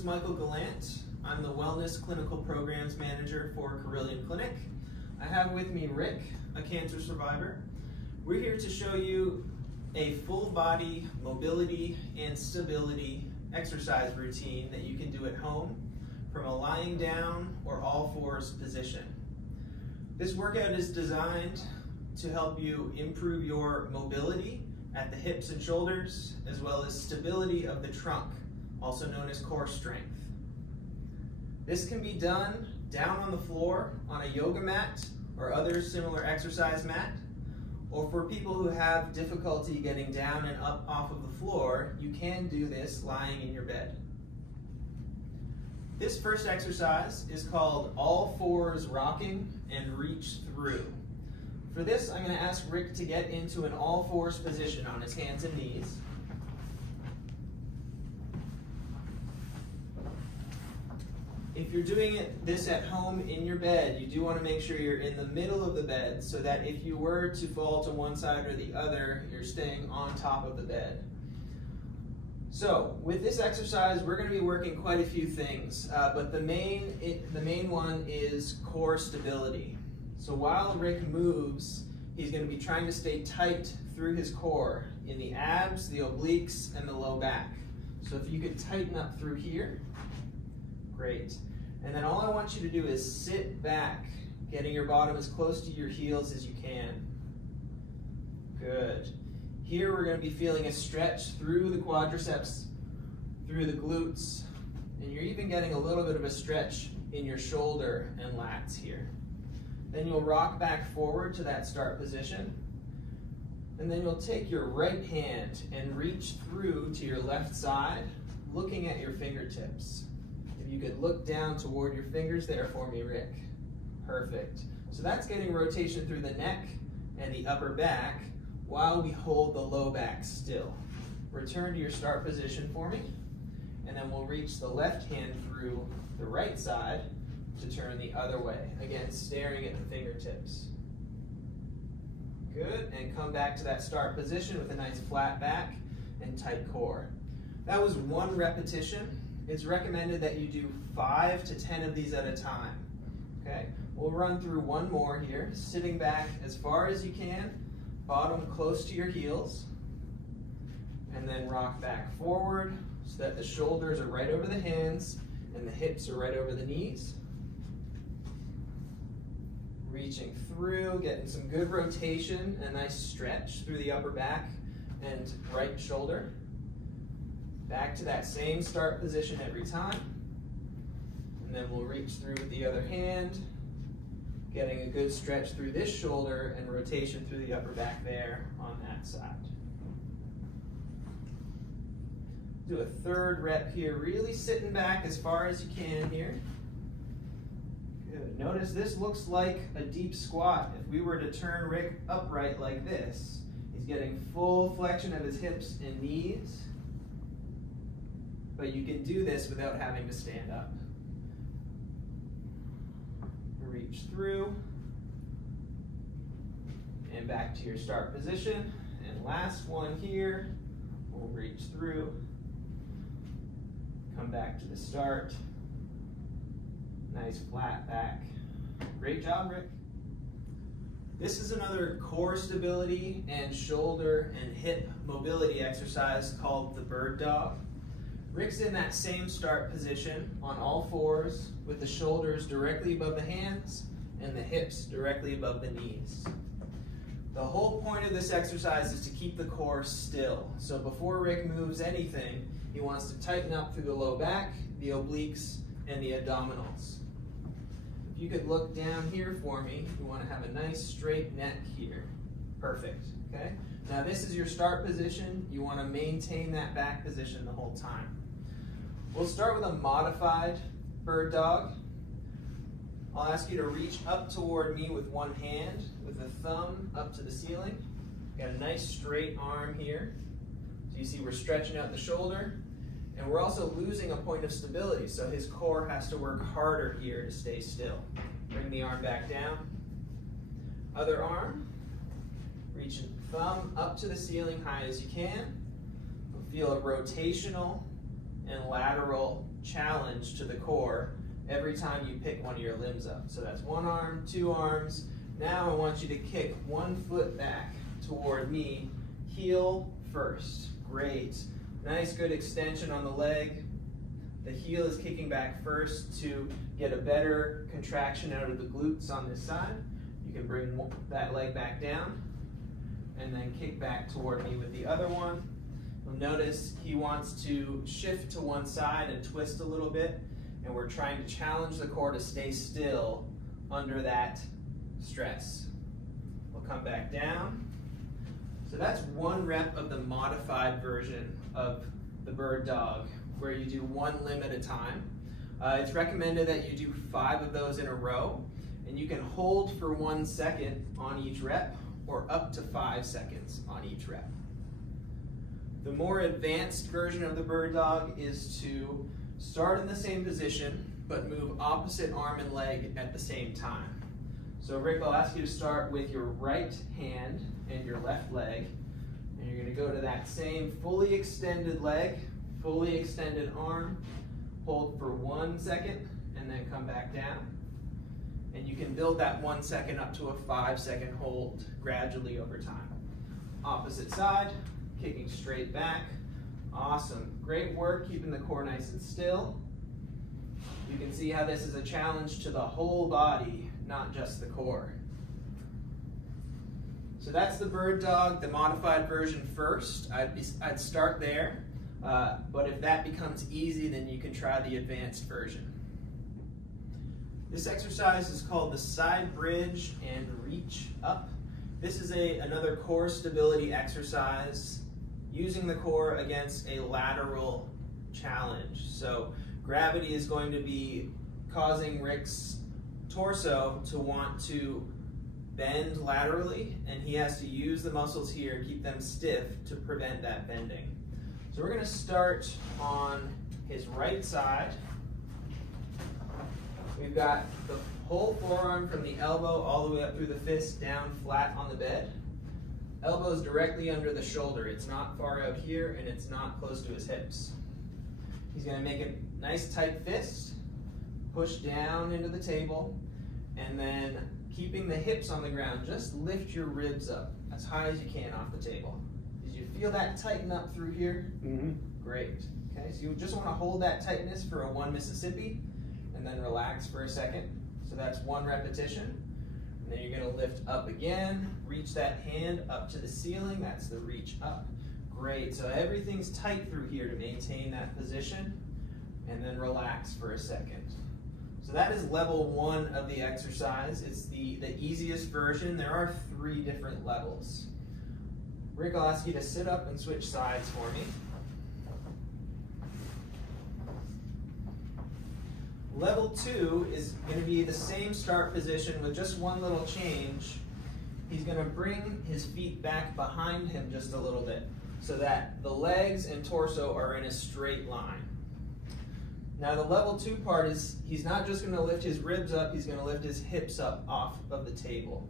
is Michael Gallant. I'm the Wellness Clinical Programs Manager for Carillion Clinic. I have with me Rick, a cancer survivor. We're here to show you a full body mobility and stability exercise routine that you can do at home from a lying down or all fours position. This workout is designed to help you improve your mobility at the hips and shoulders, as well as stability of the trunk, also known as core strength. This can be done down on the floor on a yoga mat or other similar exercise mat, or for people who have difficulty getting down and up off of the floor, you can do this lying in your bed. This first exercise is called all fours rocking and reach through. For this, I'm going to ask Rick to get into an all fours position on his hands and knees. If you're doing this at home in your bed, you do want to make sure you're in the middle of the bed so that if you were to fall to one side or the other, you're staying on top of the bed. So with this exercise, we're going to be working quite a few things, but the main one is core stability. So while Rick moves, he's going to be trying to stay tight through his core in the abs, the obliques, and the low back. So if you could tighten up through here, great. And then all I want you to do is sit back, getting your bottom as close to your heels as you can. Good. Here we're going to be feeling a stretch through the quadriceps, through the glutes, and you're even getting a little bit of a stretch in your shoulder and lats here. Then you'll rock back forward to that start position, and then you'll take your right hand and reach through to your left side, looking at your fingertips. If you could look down toward your fingers there for me, Rick. Perfect. So that's getting rotation through the neck and the upper back while we hold the low back still. Return to your start position for me, and then we'll reach the left hand through the right side to turn the other way. Again, staring at the fingertips. Good, and come back to that start position with a nice flat back and tight core. That was one repetition. It's recommended that you do 5 to 10 of these at a time. Okay, we'll run through one more here, sitting back as far as you can, bottom close to your heels, and then rock back forward so that the shoulders are right over the hands and the hips are right over the knees. Reaching through, getting some good rotation, a nice stretch through the upper back and right shoulder. Back to that same start position every time. And then we'll reach through with the other hand, getting a good stretch through this shoulder and rotation through the upper back there on that side. Do a third rep here, really sitting back as far as you can here. Good. Notice this looks like a deep squat. If we were to turn Rick upright like this, he's getting full flexion of his hips and knees. But you can do this without having to stand up. Reach through, and back to your start position. And last one here, we'll reach through, come back to the start. Nice flat back. Great job, Rick. This is another core stability and shoulder and hip mobility exercise called the bird dog. Rick's in that same start position on all fours with the shoulders directly above the hands and the hips directly above the knees. The whole point of this exercise is to keep the core still. So before Rick moves anything, he wants to tighten up through the low back, the obliques, and the abdominals. If you could look down here for me, you want to have a nice straight neck here. Perfect, okay? Now this is your start position. You want to maintain that back position the whole time. We'll start with a modified bird dog. I'll ask you to reach up toward me with one hand, with the thumb up to the ceiling. Got a nice straight arm here. So you see we're stretching out the shoulder, and we're also losing a point of stability, so his core has to work harder here to stay still. Bring the arm back down. Other arm. Reach thumb up to the ceiling high as you can. Feel a rotational and lateral challenge to the core every time you pick one of your limbs up. So that's one arm, two arms. Now I want you to kick one foot back toward me, heel first. Great. Nice, good extension on the leg. The heel is kicking back first to get a better contraction out of the glutes on this side. You can bring that leg back down and then kick back toward me with the other one. You'll notice he wants to shift to one side and twist a little bit, and we're trying to challenge the core to stay still under that stress. We'll come back down. So that's one rep of the modified version of the bird dog, where you do one limb at a time. It's recommended that you do 5 of those in a row, and you can hold for 1 second on each rep, or up to 5 seconds on each rep. The more advanced version of the bird dog is to start in the same position, but move opposite arm and leg at the same time. So Rick, I'll ask you to start with your right hand and your left leg, and you're going to go to that same fully extended leg, fully extended arm, hold for 1 second, and then come back down. And you can build that 1 second up to a 5-second hold gradually over time. Opposite side, kicking straight back. Awesome. Great work keeping the core nice and still. You can see how this is a challenge to the whole body, not just the core. So that's the bird dog, the modified version first. I'd start there, but if that becomes easy, then you can try the advanced version. This exercise is called the side bridge and reach up. This is another core stability exercise using the core against a lateral challenge. So gravity is going to be causing Rick's torso to want to bend laterally, and he has to use the muscles here, keep them stiff to prevent that bending. So we're going to start on his right side. We've got the whole forearm from the elbow all the way up through the fist, down flat on the bed. Elbow's directly under the shoulder. It's not far out here, and it's not close to his hips. He's going to make a nice tight fist, push down into the table, and then keeping the hips on the ground, just lift your ribs up as high as you can off the table. Did you feel that tighten up through here? Mm-hmm. Great. Okay, so you just want to hold that tightness for a 1 Mississippi, and then relax for a second. So that's 1 repetition. And then you're going to lift up again, reach that hand up to the ceiling. That's the reach up. Great. So everything's tight through here to maintain that position, and then relax for a second. So that is level 1 of the exercise. It's the easiest version. There are 3 different levels. Rick, I'll ask you to sit up and switch sides for me. Level 2 is going to be the same start position with just one little change. He's going to bring his feet back behind him just a little bit so that the legs and torso are in a straight line. Now the level 2 part is he's not just going to lift his ribs up, he's going to lift his hips up off of the table.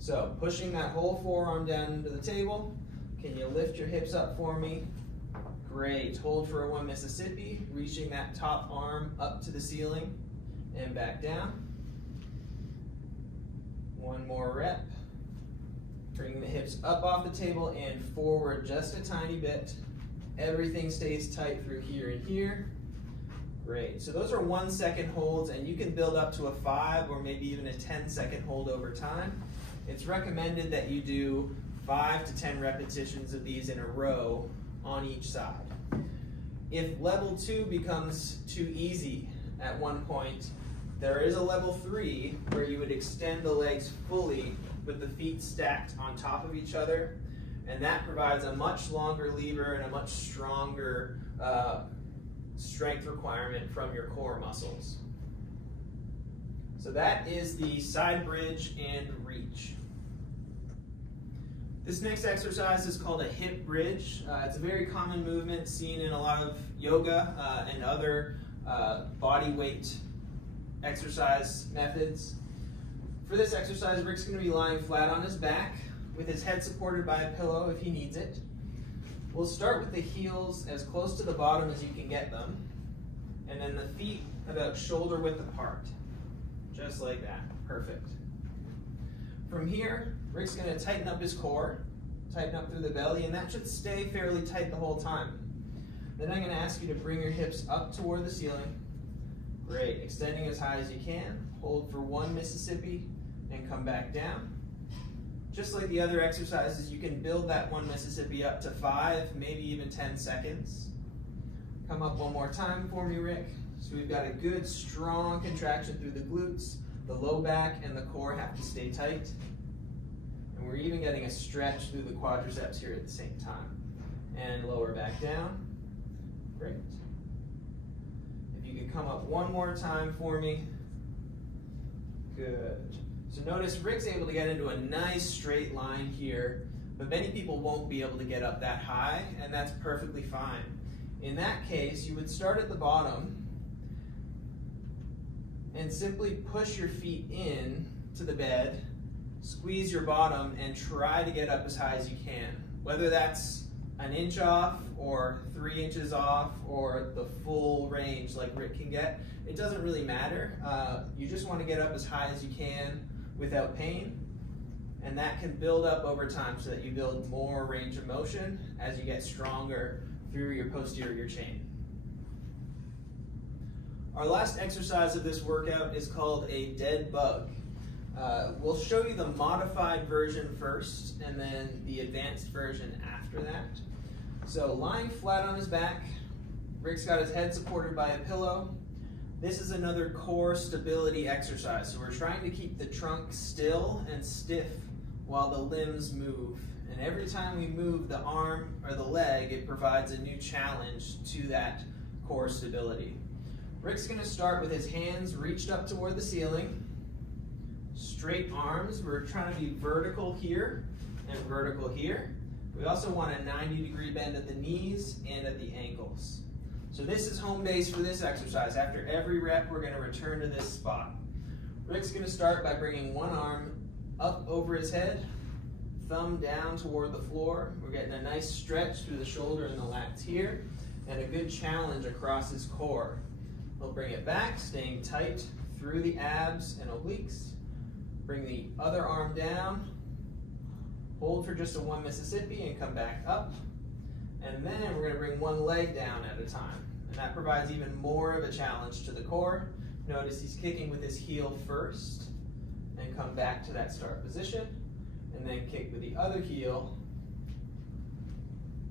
So pushing that whole forearm down into the table. Can you lift your hips up for me? Great. Hold for a 1 Mississippi, reaching that top arm up to the ceiling and back down. 1 more rep. Bring the hips up off the table and forward just a tiny bit. Everything stays tight through here and here. Great. So those are 1 second holds, and you can build up to a 5 or maybe even a 10-second hold over time. It's recommended that you do 5 to 10 repetitions of these in a row on each side. If level 2 becomes too easy at one point, there is a level 3 where you would extend the legs fully with the feet stacked on top of each other, and that provides a much longer lever and a much stronger strength requirement from your core muscles. So that is the side bridge and reach. This next exercise is called a hip bridge. It's a very common movement seen in a lot of yoga and other body weight exercise methods. For this exercise, Rick's going to be lying flat on his back with his head supported by a pillow if he needs it. We'll start with the heels as close to the bottom as you can get them. And then the feet about shoulder width apart. Just like that. Perfect. From here, Rick's going to tighten up his core, tighten up through the belly, and that should stay fairly tight the whole time. Then I'm going to ask you to bring your hips up toward the ceiling. Great. Extending as high as you can. Hold for 1 Mississippi and come back down. Just like the other exercises, you can build that 1 Mississippi up to 5, maybe even 10 seconds. Come up one more time for me, Rick. So we've got a good, strong contraction through the glutes. The low back and the core have to stay tight. And we're even getting a stretch through the quadriceps here at the same time. And lower back down. Great. If you could come up one more time for me. Good. So notice Rick's able to get into a nice straight line here, but many people won't be able to get up that high, and that's perfectly fine. In that case, you would start at the bottom and simply push your feet in to the bed, squeeze your bottom, and try to get up as high as you can. Whether that's an inch off or 3 inches off or the full range like Rick can get, it doesn't really matter. You just want to get up as high as you can without pain, and that can build up over time so that you build more range of motion as you get stronger through your posterior chain. Our last exercise of this workout is called a dead bug. We'll show you the modified version first and then the advanced version after that. So lying flat on his back, Rick's got his head supported by a pillow. This is another core stability exercise. So we're trying to keep the trunk still and stiff while the limbs move. And every time we move the arm or the leg, it provides a new challenge to that core stability. Rick's going to start with his hands reached up toward the ceiling. Straight arms. We're trying to be vertical here and vertical here. We also want a 90-degree bend at the knees and at the ankles. So this is home base for this exercise. After every rep, we're going to return to this spot. Rick's going to start by bringing one arm up over his head, thumb down toward the floor. We're getting a nice stretch through the shoulder and the lats here, and a good challenge across his core. He'll bring it back, staying tight through the abs and obliques. Bring the other arm down, hold for just a 1 Mississippi and come back up. And then we're going to bring one leg down at a time. And that provides even more of a challenge to the core. Notice he's kicking with his heel first and come back to that start position. And then kick with the other heel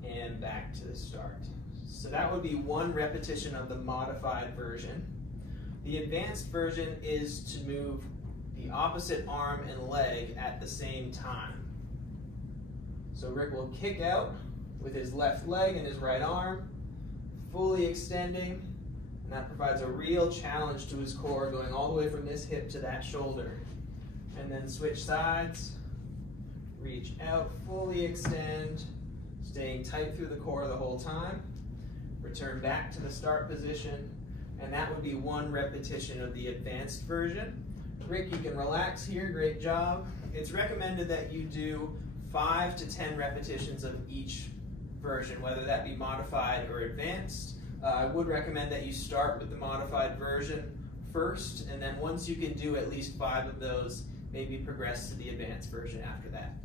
and back to the start. So that would be 1 repetition of the modified version. The advanced version is to move the opposite arm and leg at the same time. So Rick will kick out with his left leg and his right arm, fully extending, and that provides a real challenge to his core, going all the way from this hip to that shoulder. And then switch sides, reach out, fully extend, staying tight through the core the whole time. Return back to the start position, and that would be 1 repetition of the advanced version. Rick, you can relax here, great job. It's recommended that you do 5 to 10 repetitions of each version, whether that be modified or advanced. I would recommend that you start with the modified version first, and then once you can do at least 5 of those, maybe progress to the advanced version after that.